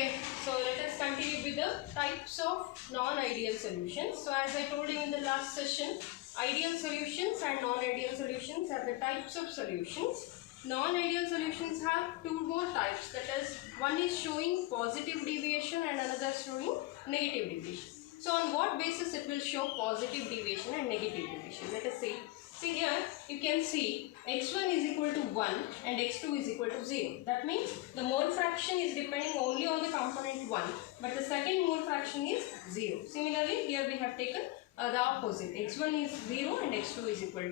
Okay, so let us continue with the types of non-ideal solutions. So as I told you in the last session, ideal solutions and non-ideal solutions are the types of solutions. Non-ideal solutions have two more types, that is, one is showing positive deviation and another showing negative deviation. So on what basis it will show positive deviation and negative deviation? Let us see. See here, you can see x1 is equal to 1 and x2 is equal to 0. That means the mole fraction is depending only on the component 1, but the second mole fraction is 0. Similarly, here we have taken the opposite. x1 is 0 and x2 is equal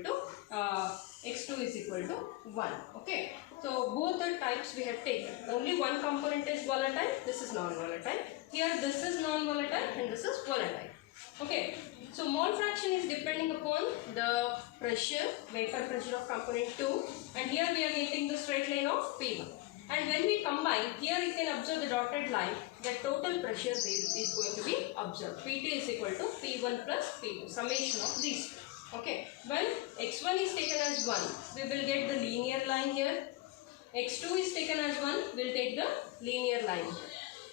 to 1. Okay. So both the types we have taken. Only one component is volatile, this is non-volatile. Here this is non-volatile and this is volatile. Okay. So mole fraction is depending upon the pressure, vapor pressure of component 2, and here we are getting the straight line of P1. And when we combine, here you can observe the dotted line, the total pressure is going to be observed. P2 is equal to P1 plus P2, summation of these two. Okay, when x1 is taken as 1, we will get the linear line here. x2 is taken as 1, we will take the linear line.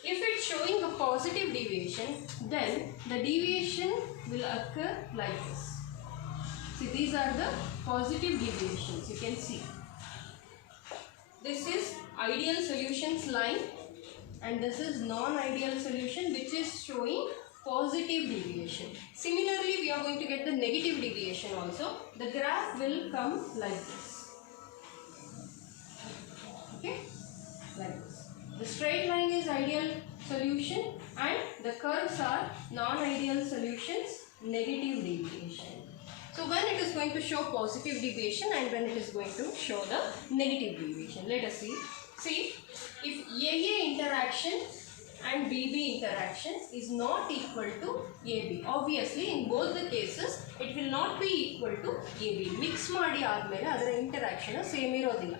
If it's showing a positive deviation, then the deviation will occur like this. See, these are the positive deviations, you can see. This is ideal solutions line and this is non-ideal solution which is showing positive deviation. Similarly, we are going to get the negative deviation also. The graph will come like this. Okay, like this. The straight line is ideal solution and the curves are non-ideal solutions, negative deviation. So when it is going to show positive deviation and when it is going to show the negative deviation. Let us see. See, if AA interaction and BB interaction is not equal to AB. Obviously, in both the cases, it will not be equal to AB. Mix ಮಾಡಿ ಆದಮೇಲೆ ಅದರ interaction same ಇರೋದಿಲ್ಲ.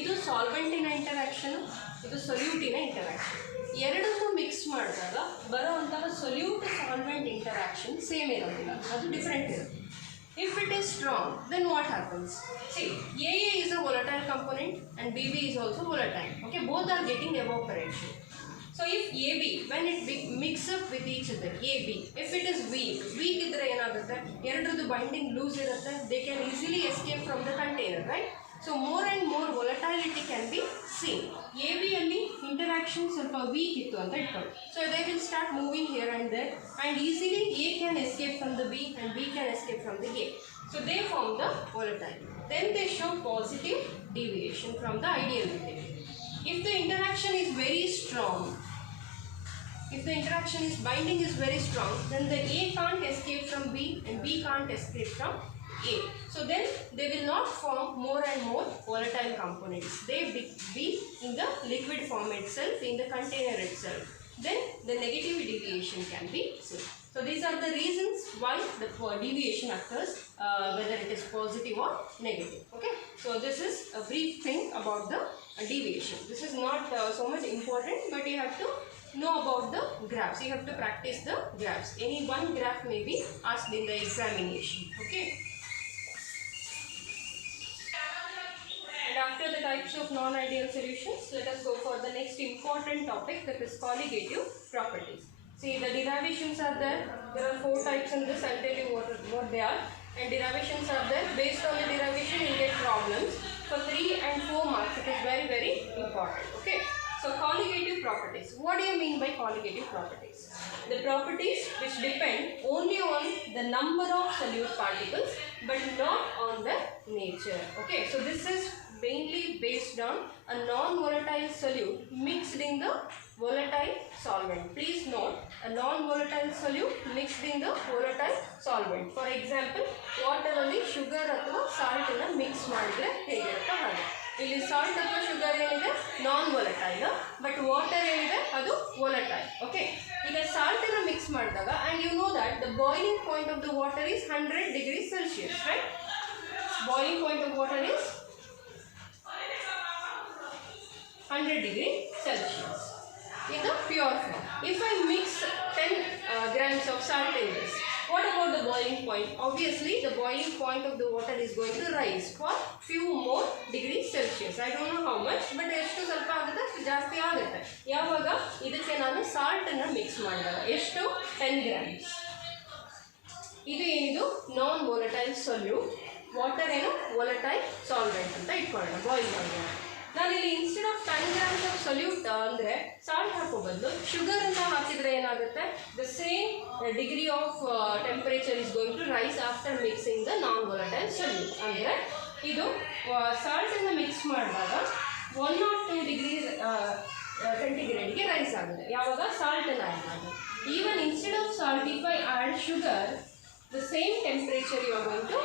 ಇದು ಸಾಲ್ವೆಂಟಿನ interaction, ಇದು ಸೊಲ್ಯೂಟಿನ interaction. ಎರಡನ್ನೂ mix ಮಾಡಿದಾಗ ಬರುವಂತಹ solute solvent interaction same ಇರೋದಿಲ್ಲ, ಅದು ಡಿಫರೆಂಟ್ ಇರುತ್ತೆ. If it is strong, then what happens? See, AA is a volatile component and BB is also volatile. Okay, both are getting evaporation. So if AB, when it mix up with each other, AB, if it is weak idre enagutte, ಎರಡರದ್ದು binding loose irutte, they can easily escape from the container, right? So more and more volatility can be seen. AB alli interaction ಸ್ವಲ್ಪ weak ittu anta itಕೊಳ್ಳಿ. So they will start moving here and there and easily A can escape from the B and B can escape from the A. So they form the volatile. Then they show positive deviation from the ideal behavior. If the interaction is very strong, if the interaction is binding is very strong, then the A can't escape from B and B can't escape from A. So then they will not form more and more volatile components. They be in the liquid form itself, in the container itself. Then the negative deviation can be seen. So these are the reasons why the deviation occurs, whether it is positive or negative. Okay. So this is a brief thing about the deviation. This is not so much important, but you have to know about the graphs. You have to practice the graphs. Any one graph may be asked in the examination. Okay. And after the types of non-ideal solutions, let us go for the next important topic, that is colligative properties. See, the derivations are there. There are 4 types in this. I'll tell you what they are. And derivations are there. Based on the derivation, you get problems. For 3 and 4 marks, it is very, very important. Okay. So colligative properties. What do you mean by colligative properties? The properties which depend only on the number of solute particles but not on the nature. Okay. So this is mainly based on a non-volatile solute mixed in the volatile solvent. Please note, a non-volatile solute mixed in the volatile solvent. For example, water alli sugar ಅಥವಾ salt ಅನ್ನು mix ಮಾಡಿದ್ರೆ ಹೇಗಿರುತ್ತೆ ಹಾಗೆ. ಇಲ್ಲಿ salt ಅಥವಾ sugar ಏನಿದೆ non-volatile, but water ಏನಿದೆ ಅದು volatile. Okay. ಈಗ salt ಅನ್ನು mix ಮಾಡಿದಾಗ, and you know that the boiling point of the water is 100 degrees Celsius, right? Boiling point of water is 100 degrees Celsius in the pure form. If I mix 10 grams of salt in this, What about the boiling point? Obviously, the boiling point of the water is going to rise for few more degrees Celsius. I don't know how much, but ಎಷ್ಟು ಸ್ವಲ್ಪ ಆಗುತ್ತೆ ಅಷ್ಟು ಜಾಸ್ತಿ ಆಗುತ್ತೆ. ಯಾವಾಗ ಇದಕ್ಕೆ ನಾನು salt ಅನ್ನು ಮಿಕ್ಸ್ ಮಾಡಿದಾಗ ಎಷ್ಟು 10 grams. ಇದು ಏನಿದು ನಾನ್ ವೋಲಟೈಲ್ ಸೊಲ್ಯೂಟ್, ವಾಟರ್ ಏನು ವೋಲಟೈಲ್ ಸಾಲ್ವೆಂಟ್ ಅಂತ ಇಟ್ಕೊಳ್ಳೋಣ ಬಾಯ್ಲ್ ಮಾಡೋಣ. ನಾನಿಲ್ಲಿ instead of 10 grams of solute ಅಂದರೆ ಸಾಲ್ಟ್ ಹಾಕೋ ಬದಲು ಶುಗರ್ ಅಂತ ಹಾಕಿದರೆ ಏನಾಗುತ್ತೆ, the same degree of temperature is going to rise after mixing the non volatile solute. ಅಂದರೆ ಇದು ಸಾಲ್ಟನ್ನು ಮಿಕ್ಸ್ ಮಾಡಿದಾಗ 1 or 2 degrees ಸೆಂಟಿಗ್ರೇಡ್ಗೆ ರೈಸ್ ಆಗುತ್ತೆ ಯಾವಾಗ ಸಾಲ್ಟನ್ನು ಆ್ಯಡ್ ಮಾಡಿದ್ರೆ. Even instead of salt if I add sugar, the same temperature you are going to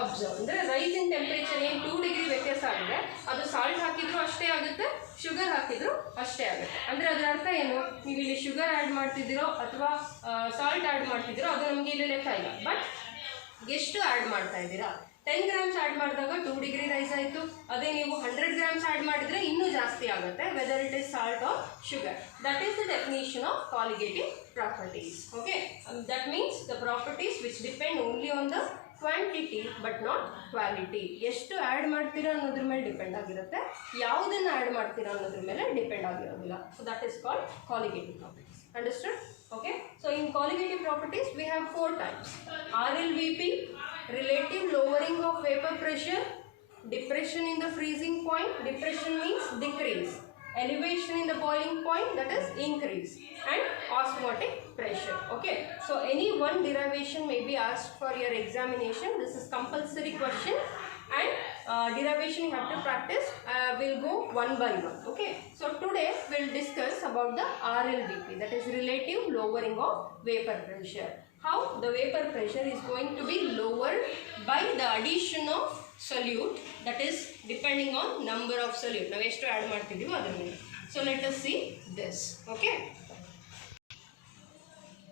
observe. ಅಂದರೆ rise in temperature ಏನು 2 degree ವ್ಯತ್ಯಾಸ ಆಗಿದೆ, ಅದು ಸಾಲ್ಟ್ ಹಾಕಿದ್ರು ಅಷ್ಟೇ ಆಗುತ್ತೆ, ಶುಗರ್ ಹಾಕಿದ್ರು ಅಷ್ಟೇ ಆಗುತ್ತೆ. ಅಂದರೆ ಅದರ ಅರ್ಥ ಏನು, ನೀವು ಇಲ್ಲಿ ಶುಗರ್ ಆ್ಯಡ್ ಮಾಡ್ತಿದ್ದೀರೋ ಅಥವಾ ಸಾಲ್ಟ್ ಆ್ಯಡ್ ಮಾಡ್ತಿದ್ದೀರೋ ಅದು ನಮಗೆ ಇಲ್ಲಿ ಲೆಕ್ಕ ಇಲ್ಲ. ಬಟ್ ಎಷ್ಟು ಆ್ಯಡ್ ಮಾಡ್ತಾ ಇದ್ದೀರಾ, 10 grams ಆ್ಯಡ್ ಮಾಡಿದಾಗ 2 degree ರೈಸ್ ಆಯಿತು. ಅದೇ ನೀವು 100 grams ಆ್ಯಡ್ ಮಾಡಿದರೆ ಇನ್ನೂ ಜಾಸ್ತಿ ಆಗುತ್ತೆ, whether it is salt or sugar. That is the definition of colligative properties. Okay, that means the properties which depend only on the quantity but not quality. ಎಷ್ಟು add ಮಾಡ್ತೀರಾ ಅನ್ನೋದ್ರ ಮೇಲೆ ಡಿಪೆಂಡ್ ಆಗಿರುತ್ತೆ, ಯಾವುದನ್ನು ಆ್ಯಡ್ ಮಾಡ್ತೀರಾ ಅನ್ನೋದ್ರ ಮೇಲೆ ಡಿಪೆಂಡ್ ಆಗಿರೋದಿಲ್ಲ. So that is called colligative properties. Understood? Okay. So in colligative properties we have 4 types. RLVP, relative lowering of vapor pressure, depression in the freezing point, depression means decrease, elevation in the boiling point, that is increase, and osmotic pressure. Okay. So any one derivation may be asked for your examination. This is compulsory question, and derivation you have to practice. We'll go one by one. Okay. So today we'll discuss about the RLVP, that is relative lowering of vapor pressure. How the vapor pressure is going to be lowered by the addition of solute, that is depending on number of solute. Now ಎಷ್ಟು add ಮಾಡ್ತಿದ್ದೀವಿ ಅದರ ಮೇಲೆ. So let us see this. Okay.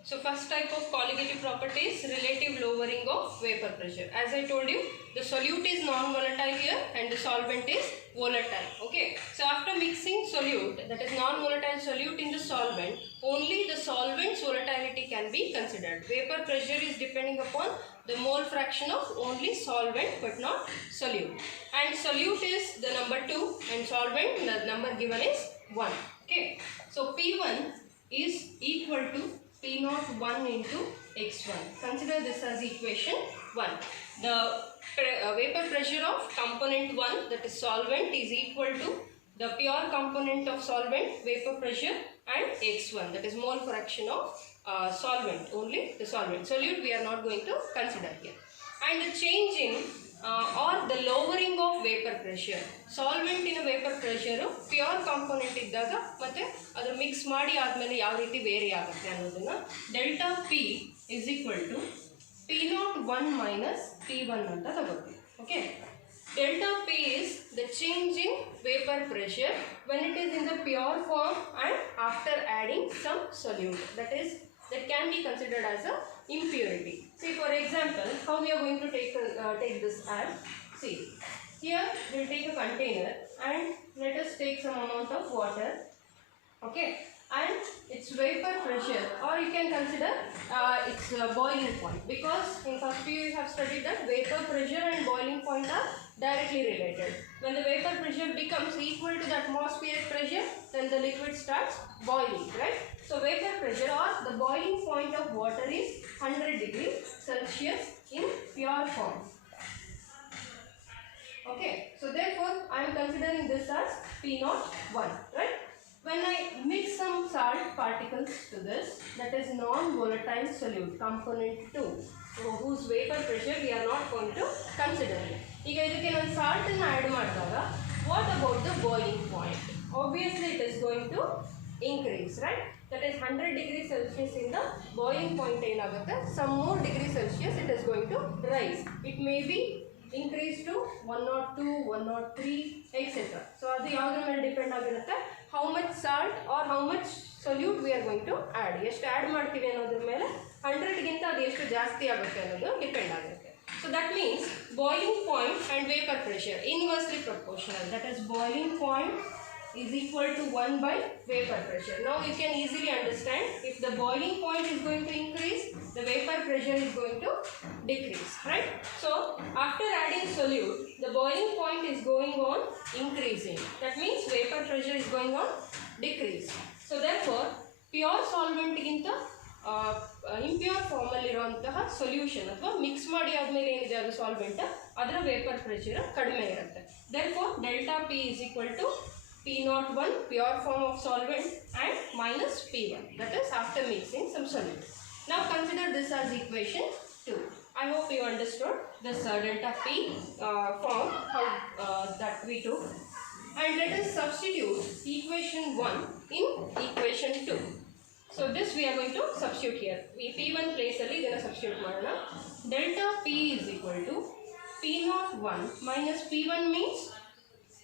So first type of colligative property is relative lowering of vapor pressure. As I told you, the solute is non-volatile here and the solvent is volatile. Okay. So after mixing solute, that is non-volatile solute in the solvent, only the solvent's volatility can be considered. Vapor pressure is depending upon the mole fraction of only solvent but not solute. And solute is the number 2 and solvent, the number given is 1. Okay. So P1 is equal to P01 into X1. Consider this as equation 1. The vapor pressure of component 1, that is solvent, is equal to the pure component of solvent vapor pressure and X1, that is mole fraction of solvent, only the solvent. Solute we are not going to consider here. And the change in or the lowering of vapor pressure. Solvent in a vapor pressure pure component ಇದ್ದಾಗ ಮತ್ತೆ ಅದು mix ಮಾಡಿ ಆದಮೇಲೆ ಯಾವ ರೀತಿ very ಆಗುತ್ತೆ ಅನ್ನೋದನ್ನ delta P is equal to P01 minus P1 ಅಂತ ತಗೋತೀವಿ. Okay. Delta P is the change in vapor pressure when it is in the pure form and after adding some solute. That can be considered as a impurity. See, for example, how we are going to take this as, see, here we will take a container and let us take some amount of water. Okay. And its vapor pressure, or you can consider its boiling point, because in first year you have studied that vapor pressure and boiling point are directly related. When the vapor pressure becomes equal to the atmospheric pressure, then the liquid starts boiling, right? So vapor pressure or the boiling point of water is 100 degrees Celsius in pure form. Okay, so therefore I am considering this as P01, right? When I mix some salt particles to this, that is non-volatile solute, component 2, so whose vapor pressure we are not going to consider. ಈಗ ಇದಕ್ಕೆ ನಾನು salt ಅನ್ನು add ಮಾಡಿದಾಗ, what about the boiling point? Obviously it is going to increase, right? That is 100 degrees Celsius in the boiling point ಏನಾಗುತ್ತೆ, some more degree Celsius it is going to rise. It may be increase to 102, 103, etc. So ಅದು ಯಾವುದರ ಮೇಲೆ depend ಆಗಿರುತ್ತೆ, how much salt or how much solute we are going to add. ಎಷ್ಟು add ಮಾಡ್ತೀವಿ ಅನ್ನೋದ್ರ ಮೇಲೆ 100ಗಿಂತ ಅದು ಎಷ್ಟು ಜಾಸ್ತಿ ಆಗುತ್ತೆ ಅನ್ನೋದು ಡಿಪೆಂಡ್ ಆಗುತ್ತೆ. So that means boiling point and vapor pressure inversely proportional. That is boiling point is equal to 1 by vapor pressure. Now you can easily understand, if the boiling point is going to increase, the vapor pressure is going to decrease, right? So after adding solute, the boiling point is going on increasing. That means vapor pressure is going on decrease. So therefore pure solvent ginta impure form alliruvanತಹ solution ಅಥವಾ mix ಮಾಡಿ ಆದ್ಮೇಲೆ ಏನಿದೆ ಅದು solvent ಅದರ vapour pressure ಕಡಿಮೆ ಇರುತ್ತೆ. Therefore delta P is equal to P01 pure form of solvent and minus P1, that is after mixing some solute. Now consider this as equation 2. I hope you understood this delta P form how that we took, and let us substitute equation 1 in equation 2. So this we are going to substitute here. P1 place alli idana substitute madana. Delta P is equal to P01 minus P1 means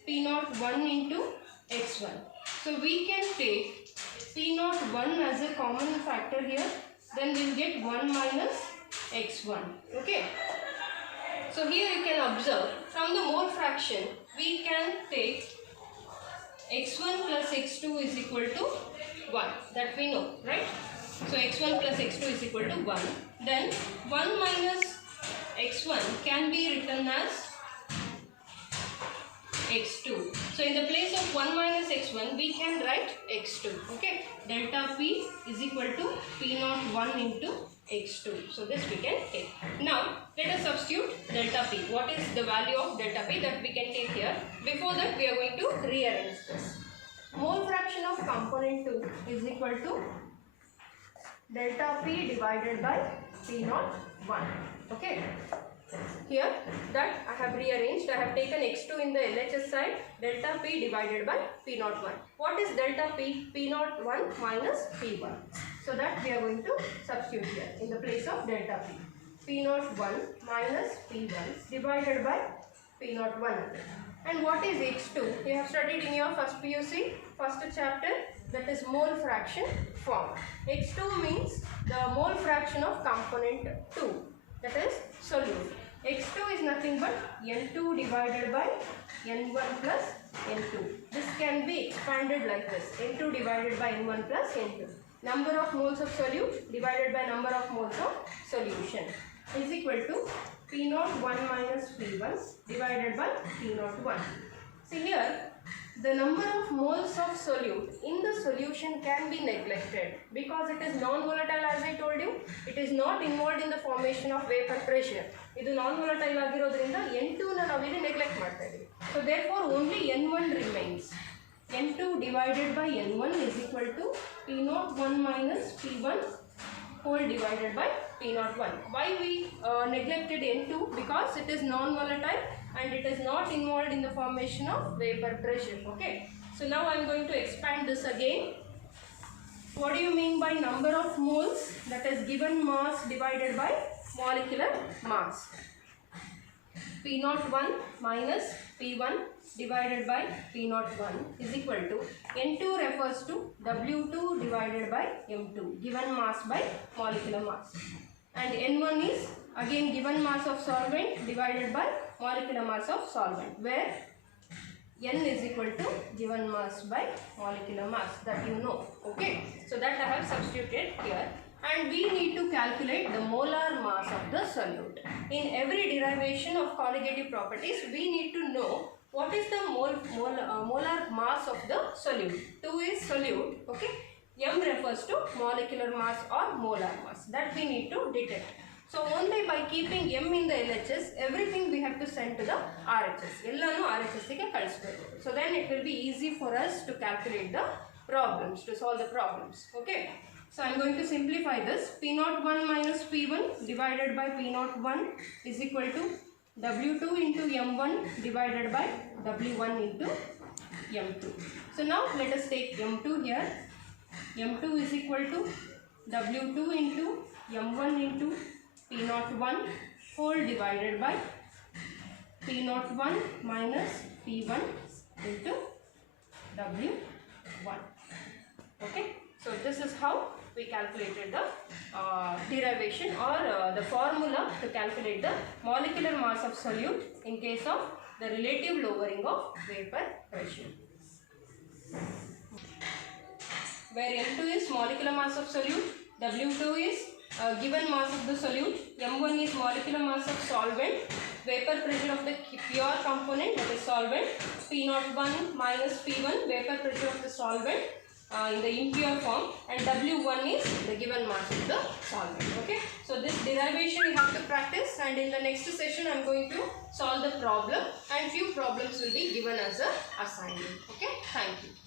P01 into x1. So we can take P01 as a common factor here, then we will get 1 minus x1. Okay. So here you can observe from the mole fraction we can take x1 plus x2 is equal to 1, that we know, right? So x1 plus x2 is equal to 1. Then 1 minus x1 can be written as x2. So in the place of 1 minus x1 we can write x2. Okay, delta P is equal to P01 into x2. So this we can take. Now let us substitute delta P. What is the value of delta P that we can take here? Before that we are going to rearrange this. Mole fraction of component 2 is equal to delta P divided by P01. Okay. Here that I have rearranged, I have taken x2 in the LHS side, delta P divided by P01. What is delta P? P01 minus P1. So that we are going to substitute here in the place of delta P. P01 minus P1 divided by P01. And what is x2? You have studied in your first PUC, first chapter, that is mole fraction form. x2 means the mole fraction of component 2, that is solute. x2 is nothing but N2 divided by N1 plus N2. This can be expanded like this, N2 divided by N1 plus N2. Number of moles of solute divided by number of moles of solution is equal to P01 minus P1 divided by P01. See here, the number of moles of solute in the solution can be neglected because it is non-volatile, as I told you. It is not involved in the formation of vapor pressure. It is non-volatile ಆಗಿರೋದ್ರಿಂದ N2 ನ ನಾವು ಇಲ್ಲಿ neglect ಮಾಡ್ತಾ ಇದ್ದೀವಿ. So therefore only N1 remains. N2 divided by N1 is equal to P01 minus P1 whole divided by P01. Why we neglected N2? Because it is non-volatile and it is not involved in the formation of vapor pressure. Okay. So now I am going to expand this again. What do you mean by number of moles? That is given mass divided by molecular mass. P01 minus P1 divided by P01 is equal to N2 refers to W2 divided by M2, given mass by molecular mass, and N1 is again given mass of solvent divided by molecular mass of solvent, where N is equal to given mass by molecular mass, that you know. Okay, so that I have substituted here, and we need to calculate the molar mass of the solute. In every derivation of colligative properties we need to know what is the molar mass of the solute. 2 is solute. Okay, M refers to molecular mass or molar mass, that we need to detect. So only by keeping M in the LHS, everything we have to send to the RHS. Ellanu RHS ge kalisbeku. So then it will be easy for us to calculate the problems, to solve the problems. Okay. So I am going to simplify this. P01 minus P1 divided by P01 is equal to W2 into M1 divided by W1 into M2. So now let us take M2 here. M2 is equal to W2 into M1 into P01 whole divided by P01 minus P1 into W1. Okay. So this is how we calculated the derivation or the formula to calculate the molecular mass of solute in case of the relative lowering of vapor pressure. where M2 is molecular mass of solute, W2 is given mass of the solute, M1 is molecular mass of solvent, vapor pressure of the pure component, that is solvent, P01 minus P1, vapor pressure of the solvent in the impure form, and W1 is the given mass of the solvent. Okay, so this derivation you have to practice, and in the next session I am going to solve the problem, and few problems will be given as a assignment. Okay, thank you.